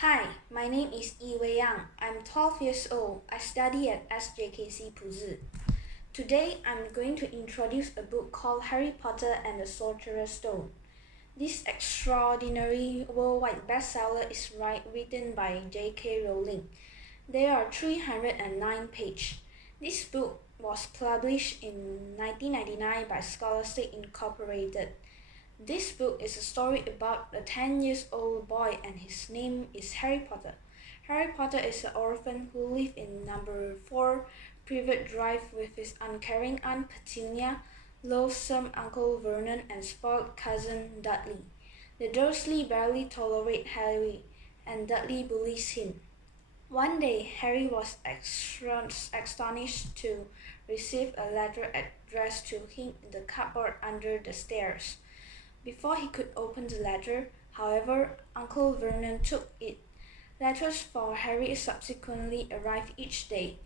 Hi, my name is Yang. I'm 12 years old. I study at Sjkc. Today, I'm going to introduce a book called Harry Potter and the Sorcerer's Stone. This extraordinary worldwide bestseller is written by J.K. Rowling. There are 309 pages. This book was published in 1999 by Sjkc Incorporated. This book is a story about a 10-year-old boy and his name is Harry Potter. Harry Potter is an orphan who lives in number 4 Privet Drive with his uncaring Aunt Petunia, loathsome Uncle Vernon, and spoiled cousin Dudley. The Dursley barely tolerate Harry, and Dudley bullies him. One day, Harry was astonished to receive a letter addressed to him in the cupboard under the stairs. Before he could open the letter, however, Uncle Vernon took it. Letters for Harry subsequently arrived each day,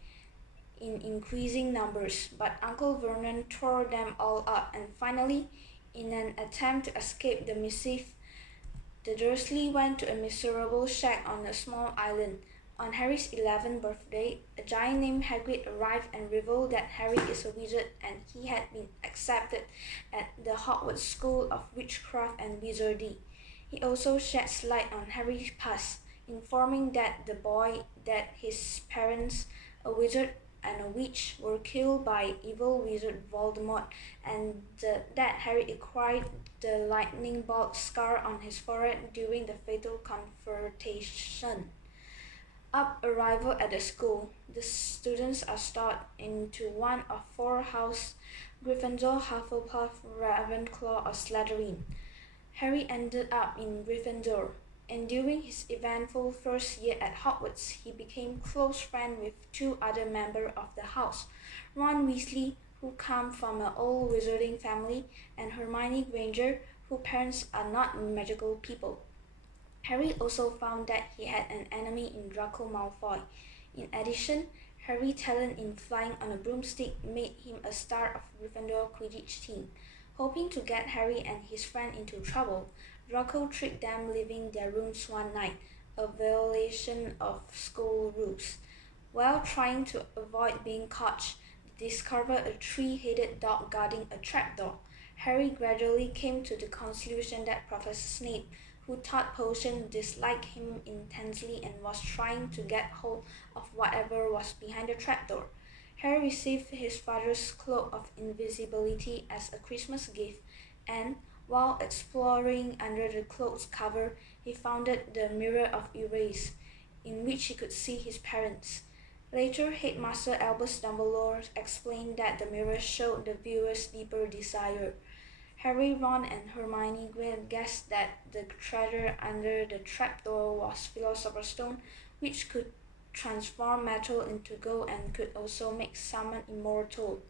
in increasing numbers, but Uncle Vernon tore them all up, and finally, in an attempt to escape the missive, the Dursley went to a miserable shack on a small island. On Harry's 11th birthday, a giant named Hagrid arrived and revealed that Harry is a wizard and he had been accepted at the Hogwarts School of Witchcraft and Wizardry. He also sheds light on Harry's past, informing that the boy that his parents, a wizard and a witch, were killed by evil wizard Voldemort, and that Harry acquired the lightning bolt scar on his forehead during the fatal confrontation. Upon arrival at the school, the students are started into one of 4 houses: Gryffindor, Hufflepuff, Ravenclaw, or Slytherin. Harry ended up in Gryffindor, and during his eventful first year at Hogwarts, he became close friends with 2 other members of the house: Ron Weasley, who comes from an old wizarding family, and Hermione Granger, whose parents are not magical people. Harry also found that he had an enemy in Draco Malfoy. In addition, Harry's talent in flying on a broomstick made him a star of Gryffindor Quidditch team. Hoping to get Harry and his friend into trouble, Draco tricked them leaving their rooms one night, a violation of school rules. While trying to avoid being caught, they discovered a 3-headed dog guarding a trapdoor. Harry gradually came to the conclusion that Professor Snape, who thought potions, disliked him intensely and was trying to get hold of whatever was behind the trapdoor. Harry received his father's cloak of invisibility as a Christmas gift, and while exploring under the cloak's cover, he found the Mirror of Erase, in which he could see his parents. Later, Headmaster Albus Dumbledore explained that the mirror showed the viewer's deeper desire. Harry, Ron, and Hermione guessed that the treasure under the trapdoor was Philosopher's Stone, which could transform metal into gold and could also make someone immortal.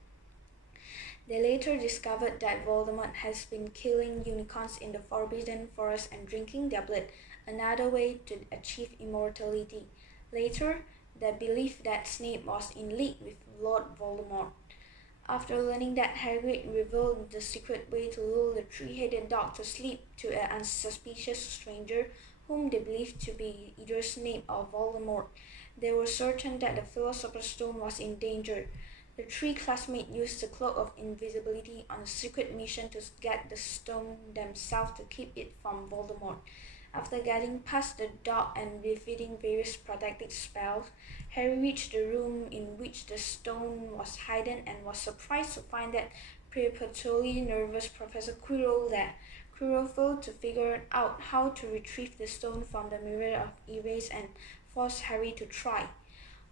They later discovered that Voldemort has been killing unicorns in the Forbidden Forest and drinking their blood, another way to achieve immortality. Later, they believed that Snape was in league with Lord Voldemort. After learning that Hagrid revealed the secret way to lure the 3-headed dog to sleep to an unsuspicious stranger whom they believed to be either Snape or Voldemort, they were certain that the Philosopher's Stone was in danger. The 3 classmates used the Cloak of Invisibility on a secret mission to get the stone themselves to keep it from Voldemort. After getting past the dog and defeating various protective spells, Harry reached the room in which the stone was hidden and was surprised to find that perpetually nervous Professor Quirrell there. Quirrell failed to figure out how to retrieve the stone from the Mirror of Erase and forced Harry to try.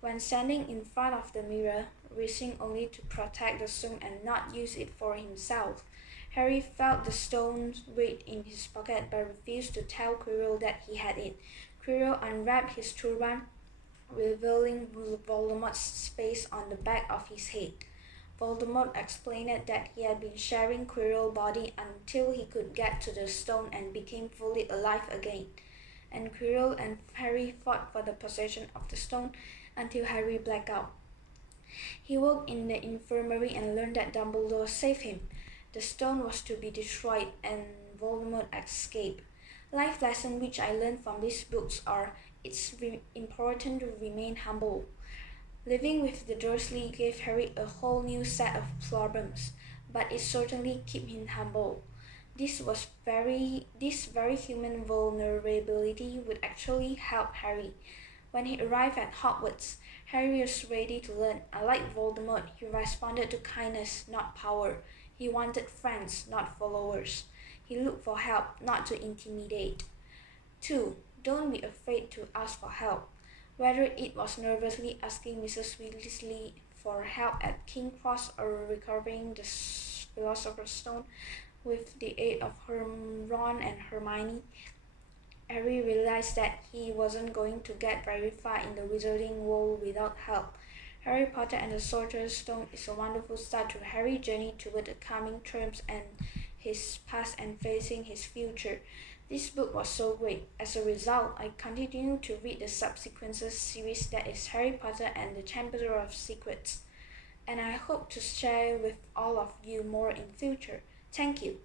When standing in front of the mirror, wishing only to protect the stone and not use it for himself, Harry felt the stone's weight in his pocket but refused to tell Quirrell that he had it. Quirrell unwrapped his turban, revealing Voldemort's face on the back of his head. Voldemort explained that he had been sharing Quirrell's body until he could get to the stone and became fully alive again. And Quirrell and Harry fought for the possession of the stone until Harry blacked out. He woke in the infirmary and learned that Dumbledore saved him. The stone was to be destroyed and Voldemort escaped. Life lessons which I learned from these books are it's important to remain humble. Living with the Dursley gave Harry a whole new set of problems, but it certainly kept him humble. This very human vulnerability would actually help Harry. When he arrived at Hogwarts, Harry was ready to learn. Unlike Voldemort, he responded to kindness, not power. He wanted friends, not followers. He looked for help, not to intimidate. 2. Don't be afraid to ask for help. Whether it was nervously asking Mrs. Weasley for help at King's Cross or recovering the Philosopher's Stone with the aid of Ron and Hermione, Harry realized that he wasn't going to get very far in the wizarding world without help. Harry Potter and the Sorcerer's Stone is a wonderful start to Harry's journey toward the coming terms and his past and facing his future. This book was so great. As a result, I continue to read the subsequent series that is Harry Potter and the Chamber of Secrets, and I hope to share with all of you more in future. Thank you.